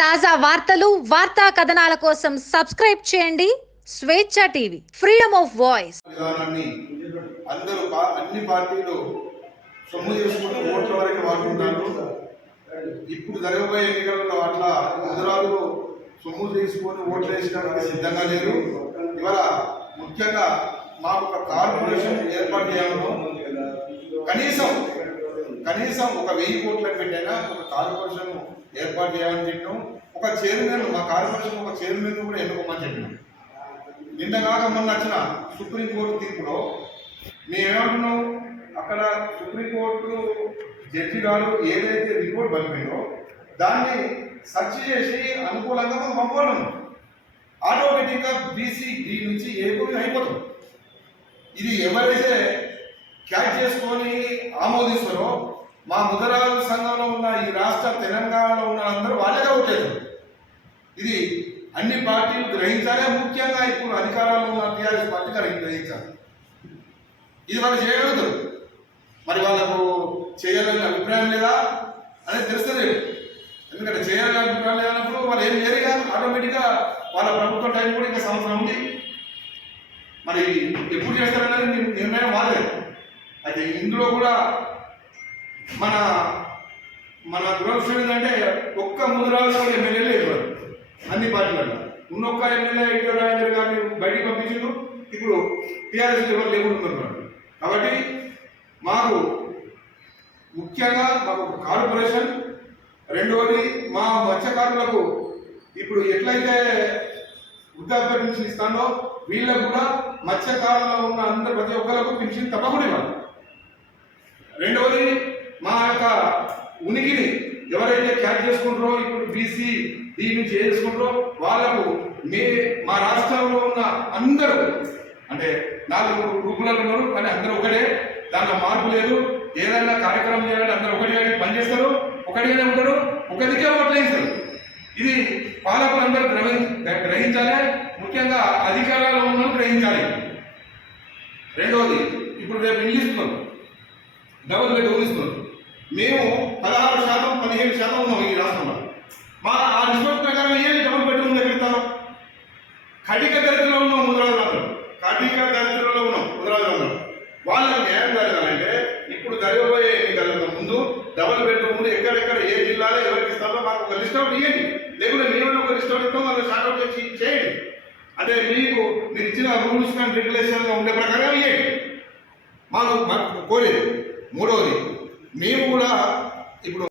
తాజా వార్తలు వార్తా కథనాల కోసం సబ్స్క్రైబ్ చేయండి. స్వేచ్ఛ టీవీ ఫ్రీడమ్ ఆఫ్ వాయిస్. విధానాన్ని అందరూ అన్ని పార్టీలు సొమ్ము చేసుకుంటూ ఓట్ల వరకు వాడుకుంటారు. ఇప్పుడు జరగబోయే ఎన్నికలలో అట్లా గుజరాలు సొమ్ము చేసుకొని ఓట్లు వేసడానికి సిద్ధంగా లేరు. ఇవాళ ముఖ్యంగా మాకు ఒక కార్పొరేషన్ ఏర్పాటు చేయాలను కనీసం కనీసం ఒక వెయ్యి కోట్ల పెట్టైనా ఒక కార్పొరేషన్ ఏర్పాటు చేయాలని చెప్పినాం. ఒక చైర్మన్ మా కార్పొరేషన్ ఒక చైర్మన్ కూడా ఎన్నుకోమని చెప్పినాం. నిన్న కాక మొన్న వచ్చిన సుప్రీంకోర్టు తీర్పులో మేమేమంటున్నాం? అక్కడ సుప్రీంకోర్టు జడ్జి గారు ఏదైతే రిపోర్ట్ పంపిందో దాన్ని సెర్చ్ చేసి అనుకూలంగా మనం పంపడం ఆటోమేటిక్గా బీసీ డి నుంచి ఏ భూమి అయిపోతుంది ఇది ఎవరైతే క్యాచ్ చేసుకొని ఆమోదిస్తారో మా ముదరాజు సంఘంలో ఉన్న ఈ రాష్ట్ర తెలంగాణలో ఉన్న అందరూ వాళ్ళే ఓటేస్తారు ఇది అన్ని పార్టీలు గ్రహించాలే. ముఖ్యంగా ఇప్పుడు అధికారంలో ఉన్న టీఆర్ఎస్ పార్టీ గ్రహించాలి. ఇది వాళ్ళు చేయగలుగుతారు. మరి వాళ్ళకు చేయాలని అభిప్రాయం లేదా? అనేది తెలుస్తుంది ఎందుకంటే చేయాలని అభిప్రాయం లేదన్నప్పుడు వాళ్ళు ఏం చేయరుగా ఆటోమేటిక్గా వాళ్ళ ప్రభుత్వం టైం కూడా ఇంకా సంవత్సరం ఉంది. మరి ఎప్పుడు చేస్తారనేది నిర్ణయం వాళ్ళే అయితే ఇందులో కూడా మన మన దురదృష్టం ఏంటంటే ఒక్క ముదిరాజు ఎమ్మెల్యేలు ఇవ్వరు అన్ని పార్టీలలో. ఉన్న ఒక్క ఎమ్మెల్యే ఇటు రాజేంద్ర గారిని బయటికి పంపించారు ఇప్పుడు టీఆర్ఎస్ ఎవరు లేకుంటున్నారు కాబట్టి మాకు ముఖ్యంగా మాకు కార్పొరేషన్ రెండవది మా మత్స్యకారులకు ఇప్పుడు ఎట్లయితే వృద్ధాప్య పెన్షన్ ఇస్తానో వీళ్ళకు కూడా మత్స్యకారులలో ఉన్న అందరు ప్రతి ఒక్కరికి పెన్షన్ తప్పకుండా ఇవ్వాలి రెండవది మా యొక్క ఉనికిని ఎవరైతే క్యాచ్ చేసుకుంటారో ఇప్పుడు బీసీ దీని నుంచి చేసుకుంటారో వాళ్ళకు మే మా రాష్ట్రంలో ఉన్న అందరూ అంటే నాలుగు గ్రూపులలో ఉన్నారు కానీ అందరూ ఒకటే. దాంట్లో మార్పు లేదు. ఏదైనా కార్యక్రమం చేయాలంటే అందరూ ఒకటిగా పనిచేస్తారు ఒకటిగానే ఉంటారు ఒకరికే ఓట్లు వేస్తారు ఇది పాలకులందరూ గ్రహి గ్రహించాలి. ముఖ్యంగా అధికారాలు ఉన్న గ్రహించాలి. రెండవది ఇప్పుడు రేపు ఇంగ్లీష్ డబుల్ బెడ్ ఊహిస్తున్నారు మేము పదహారు శాతం పదిహేను శాతం ఉన్నాం ఈ రాష్ట్రంలో. మా ఆ రిపోర్ట్ ప్రకారం ఏమి డబుల్ బెడ్రూమ్ దగ్గర ఇస్తాం కటిక దరిద్రంలో ఉన్నాం ముద్రాజు కటిక దరిద్రంలో ఉన్నాం ముద్రాజు వాళ్ళకి న్యాయం జరగాలంటే ఇప్పుడు జరగబోయే ఎన్నికలకు ముందు డబుల్ బెడ్రూమ్ ఎక్కడెక్కడ ఏ జిల్లాలో ఎవరికి ఇస్తారో మాకు ఒక లిస్ట్ అవుట్ ఇవ్వండి లేకుంటే మీరు ఒక లిస్ట్ అవుట్ ఇస్తాం వాళ్ళు షార్ట్ అవుట్ చేసి చేయండి. అంటే మీకు మీరు ఇచ్చిన రూల్స్ అండ్ రెగ్యులేషన్ ఉండే ప్రకారం ఇవ్వండి మాకు మాకు కోరేది మూడవది మేము కూడా ఇప్పుడు